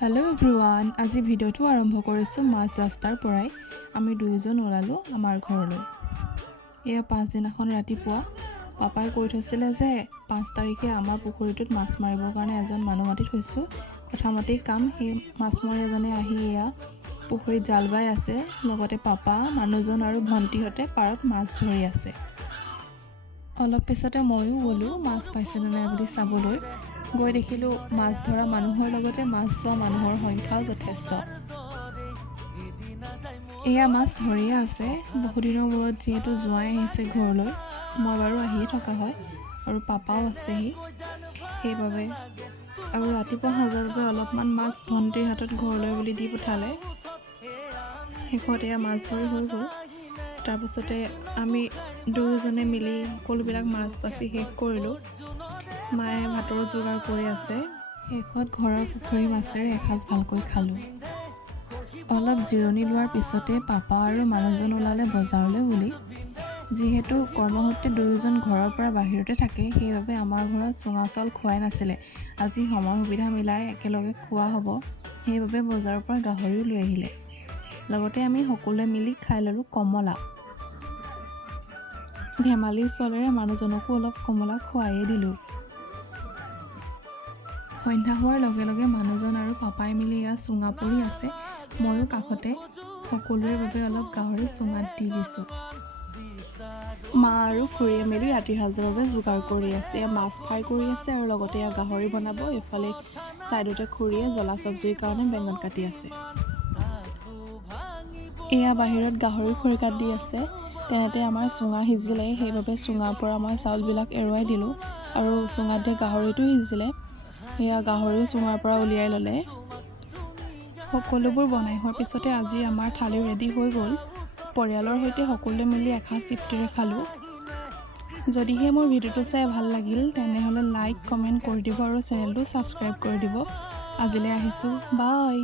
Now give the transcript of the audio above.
Hello' everyone, আজি ভিডিঅ'টো আৰম্ভ কৰিছোঁ মাছ ৰাস্তাৰ পৰাই। আমি দুয়োজন ওলালোঁ আমাৰ ঘৰলৈ। এয়া পাছদিনাখন ৰাতিপুৱা পাপাই কৈ থৈছিলে যে 5 তাৰিখে আমাৰ পুখুৰীটোত মাছ মাৰিবৰ কাৰণে এজন মানুহ মাতি থৈছোঁ। কথামতেই কাম, সেই মাছমৰীয়াজনে আহি এয়া পুখুৰীত জাল বাই আছে। লগতে পাপা, মানুহজন আৰু ভণ্টিহঁতে পাৰত মাছ ধৰি আছে। অলপ পিছতে ময়ো গ'লোঁ মাছ পাইছেনে নাই বুলি চাবলৈ। গৈ দেখিলোঁ মাছ ধৰা মানুহৰ লগতে মাছ চোৱা মানুহৰ সংখ্যাও যথেষ্ট। এয়া মাছ ধৰিয়ে আছে। বহুদিনৰ মূৰত যিহেতু জোঁৱাই আহিছে ঘৰলৈ, মই বাৰু আহিয়ে থকা হয় আৰু পাপাও আছেহি, সেইবাবে আৰু ৰাতিপুৱা সাঁজৰ বাবে অলপমান মাছ ভণ্টিৰ হাতত ঘৰলৈ বুলি দি পঠালে। শেষত এয়া মাছ ধৰি হৈ গ'ল। তাৰপিছতে আমি দুয়োজনে মিলি সকলোবিলাক মাছ বাছি শেষ কৰিলোঁ। মায়ে ভাতৰ যোগাৰ কৰি আছে। শেষত ঘৰৰ পুখুৰী মাছেৰে এসাঁজ ভালকৈ খালোঁ। অলপ জিৰণি লোৱাৰ পিছতে পাপা আৰু মানুহজন ওলালে বজাৰলৈ বুলি। যিহেতু কৰ্মসূত্ৰে দুয়োজন ঘৰৰ পৰা বাহিৰতে থাকে, সেইবাবে আমাৰ ঘৰত চুঙা চাউল খোৱাই নাছিলে। আজি সময় সুবিধা মিলাই একেলগে খোৱা হ'ব, সেইবাবে বজাৰৰ পৰা গাহৰিও লৈ আহিলে। লগতে আমি সকলোৱে মিলি খাই ল'লোঁ কমলা। ধেমালিৰ চলেৰে মানুহজনকো অলপ কমলা খুৱাইয়ে দিলোঁ। সন্ধ্যা হোৱাৰ লগে লগে মানুহজন আৰু পাপাই মিলি এয়া চুঙা পৰি আছে। ময়ো কাষতে সকলোৰে বাবে অলপ গাহৰি চুঙাত দি দিছোঁ। মা আৰু খুৰীয়ে মিলি ৰাতিৰ সাঁজৰ বাবে যোগাৰ কৰি আছে। এয়া মাছ ফ্ৰাই কৰি আছে আৰু লগতে এয়া গাহৰি বনাব। এইফালে ছাইডতে খুৰীয়ে জ্বলা চব্জিৰ কাৰণে বেঙেনা কাটি আছে। এয়া বাহিৰত গাহৰি খৰিকাত দি আছে। তেনেতে আমাৰ চুঙা সিজিলে, সেইবাবে চুঙাৰ পৰা মই চাউলবিলাক এৰুৱাই দিলোঁ আৰু চুঙাত দিয়া গাহৰিটো সিজিলে। এয়া গাহৰিও চুঙাৰ পৰা উলিয়াই ল'লে। সকলোবোৰ বনাই হোৱাৰ পিছতে আজি আমাৰ থালি ৰেডি হৈ গ'ল। পৰিয়ালৰ সৈতে সকলোৱে মিলি এসাঁজ তৃপ্তিৰে খালোঁ। যদিহে মোৰ ভিডিঅ'টো চাই ভাল লাগিল তেনেহ'লে লাইক, কমেণ্ট কৰি দিব আৰু চেনেলটো ছাবস্ক্ৰাইব কৰি দিব। আজিলৈ আহিছোঁ, বাই।